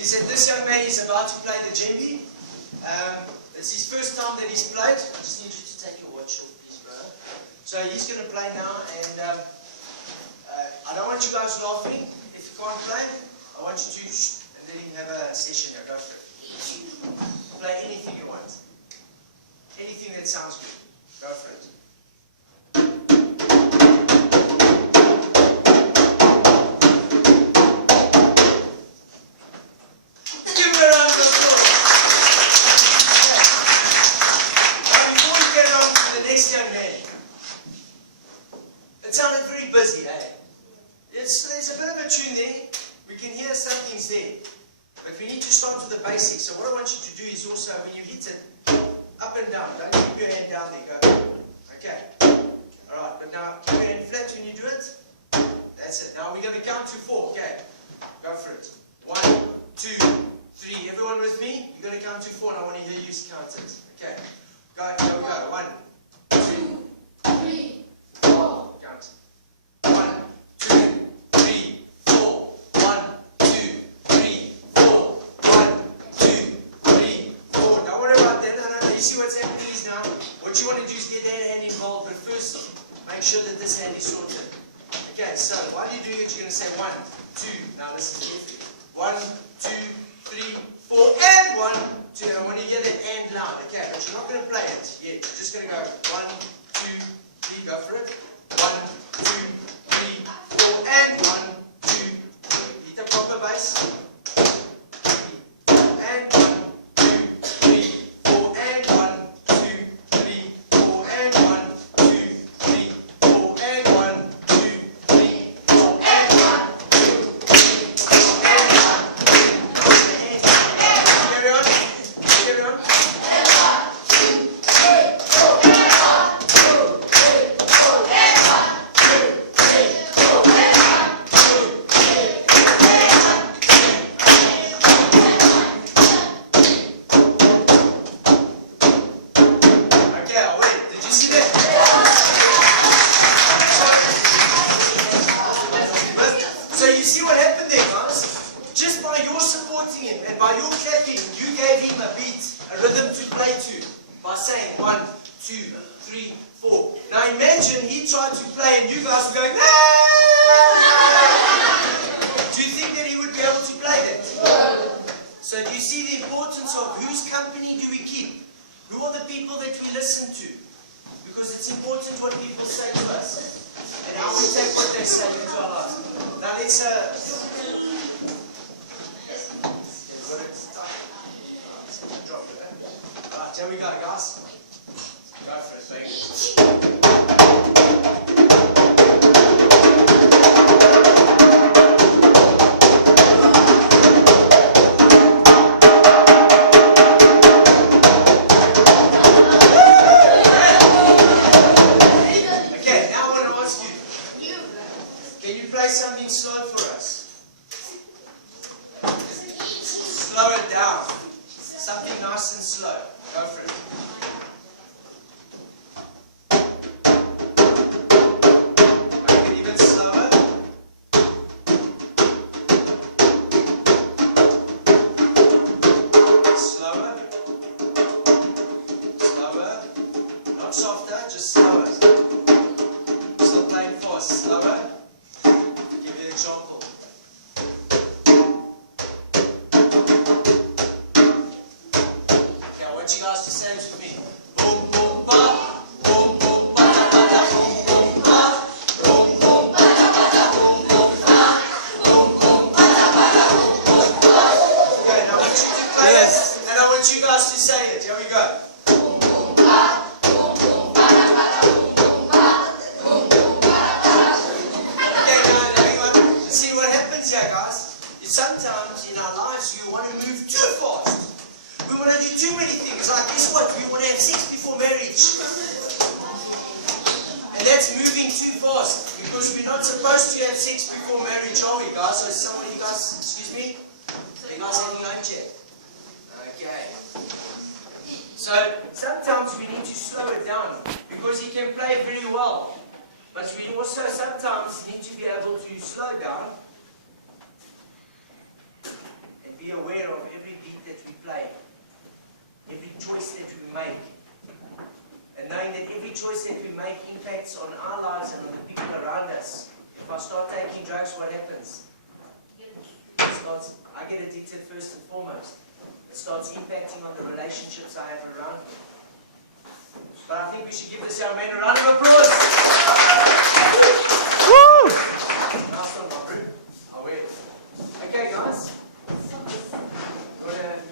is that this young man is about to play the djembe. It's his first time that he's played. I just need you to take your watch off, please, brother. So he's going to play now, and I don't want you guys laughing if you can't play. I want you to and let him have a session here. Go for it. Play anything you want. Anything that sounds good. Go for it. It sounded very busy, eh? There's a bit of a tune there. We can hear something's there. But we need to start with the basics. So what I want you to do is also, when you hit it, up and down. Don't keep your hand down there. Go. Okay. Alright, but now keep your hand flat when you do it. That's it. Now we're going to count to 4. Okay. Go for it. 1, 2, 3. Everyone with me? You're going to count to 4 and I want to hear you count it. Okay. Go, go, go. 1, 2, 3, 4. Count. 1, 2, 3, 4. 1, 2, 3, 4. 1, 2, 3, 4. Don't worry about that. No. You see what's happening is now, what you want to do is get that hand involved, but first, make sure that this hand is sorted. Okay, so while you're doing it, you're going to say 1, 2. Now this is perfect. 1, 2, 3, 4, and 1, 2. And I want to hear that and loud. Okay, but you're not going to play it yet. You're just going to go 1, 2, 3. Go for it. 1, 2, 3, 4, and 1, 2, 3. Hit the proper bass. And 1, 2, 3, 4, and 1, 2, 3, 4, and 1, 2, 3, 4, and 1, 2, 3, 4, and 1, 2, 3, 4, and 1. Carry on. Carry on. By your clapping, you gave him a beat, a rhythm to play to, by saying 1, 2, 3, 4. Now imagine he tried to play and you guys were going, ah! Do you think that he would be able to play that? So do you see the importance of whose company do we keep? Who are the people that we listen to? Because it's important what people say to us and how we take what they say into our lives. Now let's here we go, guys. Go for it, thank you. Okay, now I want to ask you, can you play something slow for us? Slow it down. Something nice and slow. Go for it. Make it even slower. Slower. Slower. Not softer, just slower. Still playing fast. Slower. Give you an example. You guys to say this with me. Boom, boom, ba. Boom, boom, ba, da, ba, da. Boom, boom, ba. Boom, boom, ba, da, ba, da. Boom, boom, ba. Boom, boom, ba, da, ba, da. Boom, boom, ba. Okay, now I want you to play it, and I want you guys to say it. Here we go. Boom, boom, ba. Boom, boom, ba, da, ba, da. Boom, boom, ba. Boom, boom, ba, da, ba, da. Okay, now everyone, see what happens here, guys. Is sometimes in our lives you want to move too fast. We want to do too many things. Like, guess what? We want to have sex before marriage. And that's moving too fast. Because we're not supposed to have sex before marriage, are we, guys? So some of you guys, excuse me? You guys having lunch yet? Okay. So sometimes we need to slow it down. Because he can play very well. But we also sometimes need to be able to slow down be aware of every beat that we play, every choice that we make, and knowing that every choice that we make impacts on our lives and on the people around us. If I start taking drugs, what happens? I get addicted first and foremost. It starts impacting on the relationships I have around me. But I think we should give this young man a round of applause.